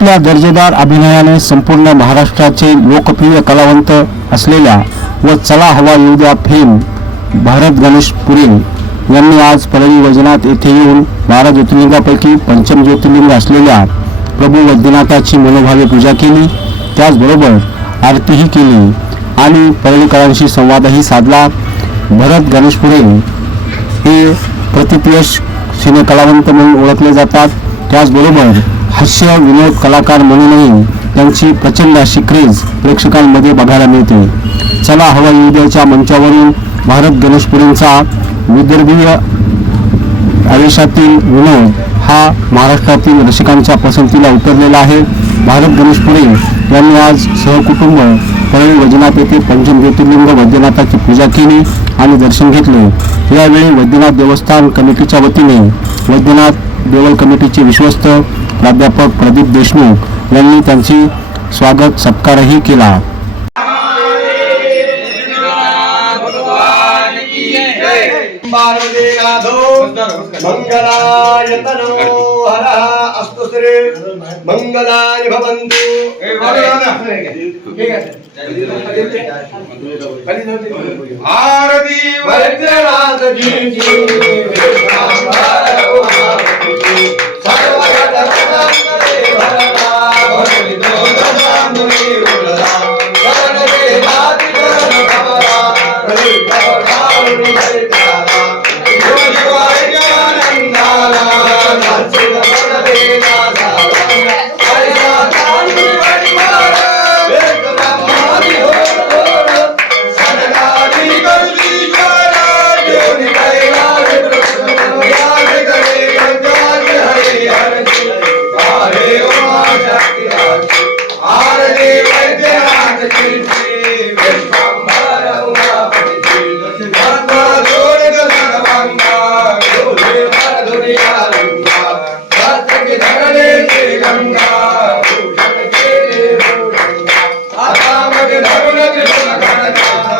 आपल्या दर्जेदार अभिनयाने संपूर्ण महाराष्ट्राचे लोकप्रिय कलावंत असलेल्या व चला हवा येऊ द्या फेम भारत गणेश पुरी यांनी आज परळी वैजनाथ येथे येऊन बारा ज्योतिर्लिंगापैकी पंचम ज्योतिर्लिंग असलेल्या प्रभू वैद्यनाथाची मनोभावे पूजा केली. त्याचबरोबर आरतीही केली आणि परळीकरांशी संवादही साधला. भरत गणेशपुरे हे प्रतिपयश सिनेकलावंत म्हणून ओळखले जातात. त्याचबरोबर हास्य विनोद कलाकार म्हणूनही त्यांची प्रचंड अशी क्रेज प्रेक्षकांमध्ये बघायला मिळते. चला हवा येऊ मंचावरून भारत गणेशपुरींचा विदर्भीय आयुष्यातील विनोद हा महाराष्ट्रातील रसिकांच्या पसंतीला उतरलेला आहे. भारत गणेशपुरे यांनी आज सहकुटुंब परळी वैद्यनाथ येथे पंचम ज्योतिर्लिंग वैद्यनाथाची पूजा केली आणि दर्शन घेतले. यावेळी वैद्यनाथ देवस्थान कमिटीच्या वतीने वैद्यनाथ देवल कमिटीचे विश्वस्त प्राध्यापक प्रदीप देशमुख यांनी त्यांची स्वागत सत्कारही केला हरः अस्तु श्री मंगलाय भवन्तु आरती वैद्यनाथ जी की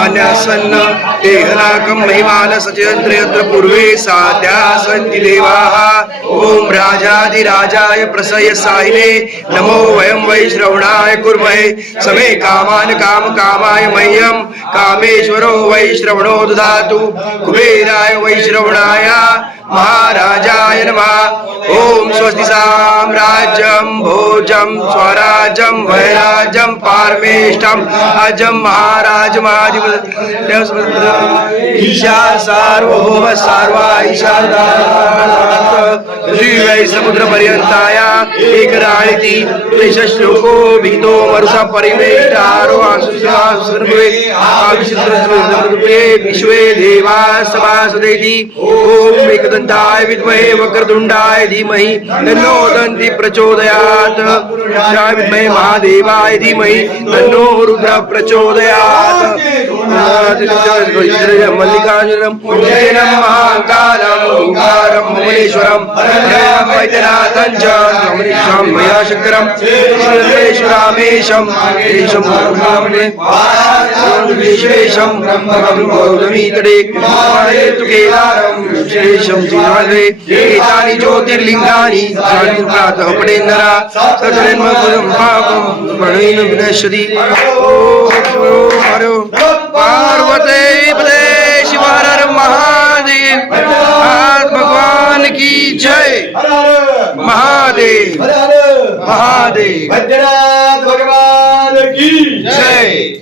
प्रथमान्यासन्न देहनाकं महिमान सचयन्त्र यत्र पूर्वे साध्या सन्ति देवाः। ॐ राजाधिराजाय प्रसय सायिने नमो वयं वै श्रवणाय कुर्महे। समे कामान् काम कामाय मह्यं, कामेश्वरो वै श्रवणो ददातु। कुबेराय वै श्रवणाय महाराजाय नमः ॐ स्वस्ति साम्राज्यं भोजं स्वराज्यं वैराज्यं पारमेष्टम् अजं महाराजमाधिप ईशा सार्वभौम सार्वा ईशा वै समुद्रपर्यन्ताया एकराणिति श्लोको भीतो वरुषा परिवेष्टारो सर्वे विश्वे देवा समासुदेति ॐ एकदन्ताय विद्महे वक्रतुण्डाय धीमहि तन्नो दन्ति प्रचोदयात्। विद्महे महादेवाय धीमहि तन्नो रुद्र प्रचोदयात्। मल्लिकार्जुनम उज्जैनं महाकालं ओंकारं भुवनेश्वरं वैद्यनाथं च रमणीशं मया शङ्करं श्रीरामेशं देशं विश्वेशं गौतमीतटे तु केदारं श्रेषं जिनाग्रे एतानि ज्योतिर्लिङ्गानि जानि प्रातः पठेन्नरा तद्जन्मपदं हरो हर महादेव। आज भगवान की जय। महादेव। महादेव। भगवान की जय।